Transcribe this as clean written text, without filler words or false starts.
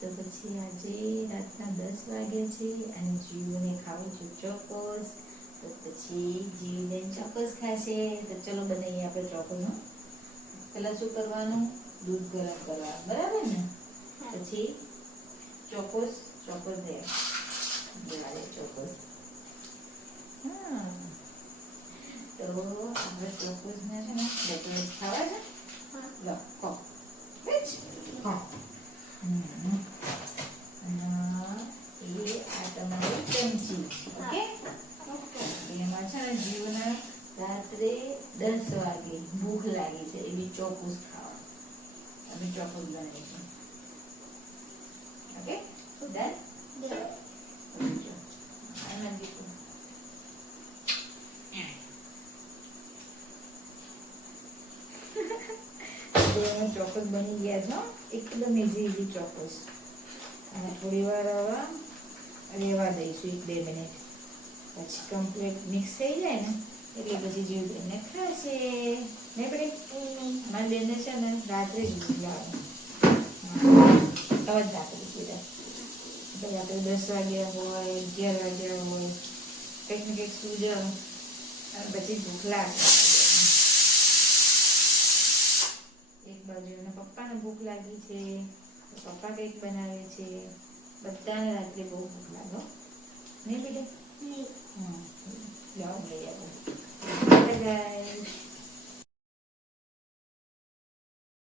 તો પછી આજે રાતના 10 વાગે છે અને જીવુને ખાવું છે ચોકોસ. તો પછી જીવને ચોકોસ ખાશે. તો ચલો બનાવીએ આપણે ચોકોસનો. પહેલાં શું કરવાનું? દૂધ ગરમ કરવા, બરાબર ને? પછી ચોકોસ દેવા દે ચોકોસ. હા, તો આપણે ચોકોસને છે ને ચોકોસ ખાવા છે. લો ખો ખો. એ આ તમારી ચમચી. ઓકે, એમાં છે ને જીવને રાત્રે 10 વાગે ભૂખ લાગી છે એવી ચોકોસ ખાવા. અમે ચોકોસ બનાવીશું. Okay, done. ચોકોસ બની ગયા છે એકદમ ઇઝી ચોકોસ. અને થોડી વાર હવે રહેવા દઈશું 1-2 મિનિટ. પછી કમ્પ્લીટ મિક્સ થઈ જાય ને એટલે પછી જીવ બેનને ખાશે. નહીં પડે? મારી બેનને છે ને રાત્રે જ ભૂખ લાગે. તરત રાત્રે કીધા પછી રાત્રે 10 વાગ્યા હોય 11 વાગ્યા હોય કંઈક ને કંઈક સૂજો અને પછી ભૂખ લાગે. એક બાજુ એના પપ્પાને ભૂખ લાગી છે, પપ્પા કંઈક બનાવે છે. બધાને રાત્રે બહુ ભૂખ લાગે. નહીં બેટા? લઈ આવો. ગાઈસ